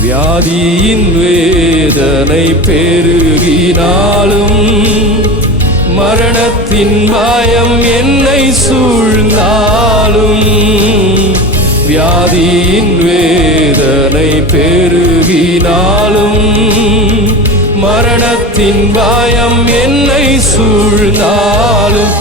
வியாதியின் வேதனை பெருகினாலும் மரணத்தின் பயம் என்னை சூழ்ந்தாலும் வியாதியின் வேதனை பெருகினாலும் மரணத்தின் பயம் என்னை சூழ்ந்தாலும்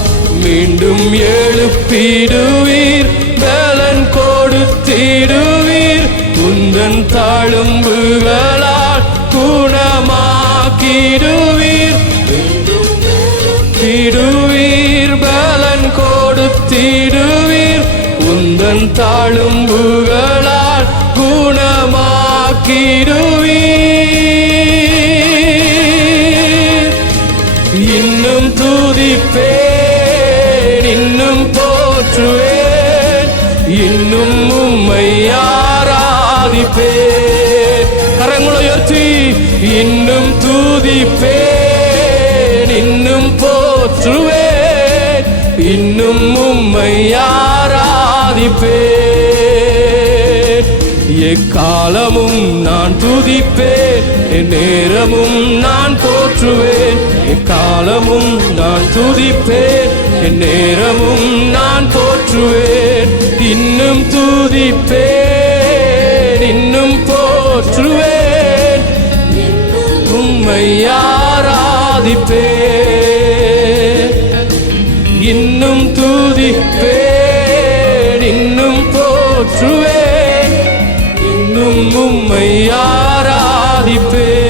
மீண்டும் எழுப்பிடுவீர் பலன் கொடுத்திடுவீர் உந்தன் தழும்புகளால் குணமாக்கிடுவீர் திடுவீர் பலன் கொடுத்திடுவீர் உந்தன் தழும்புகளால் குணமாக்கிடுவீர் இன்னும் துதிப்பேன் இன்னும் போற்றுவேன் இன்னும் உம்மை ஆராதிப்பேன் கரங்களை உயர்த்தி இன்னும் துதிப்பேன் இன்னும் போற்றுவேன் இன்னும் உம்மை ஆராதிப்பேன் எக்காலமும் நான் துதிப்பேன் எந்நேரமும் நான் போற்றுவேன் எக்காலமும் நான் துதிப்பேன் எந்நேரமும் நான் போற்றுவேன் இன்னும் துதிப்பேன் இன்னும் போற்றுவேன் உம்மை ஆராதிப்பேன் இன்னும் துதிப்பேன் இன்னும் போற்றுவேன் இன்னும் உம்மை ஆராதிப்பேன்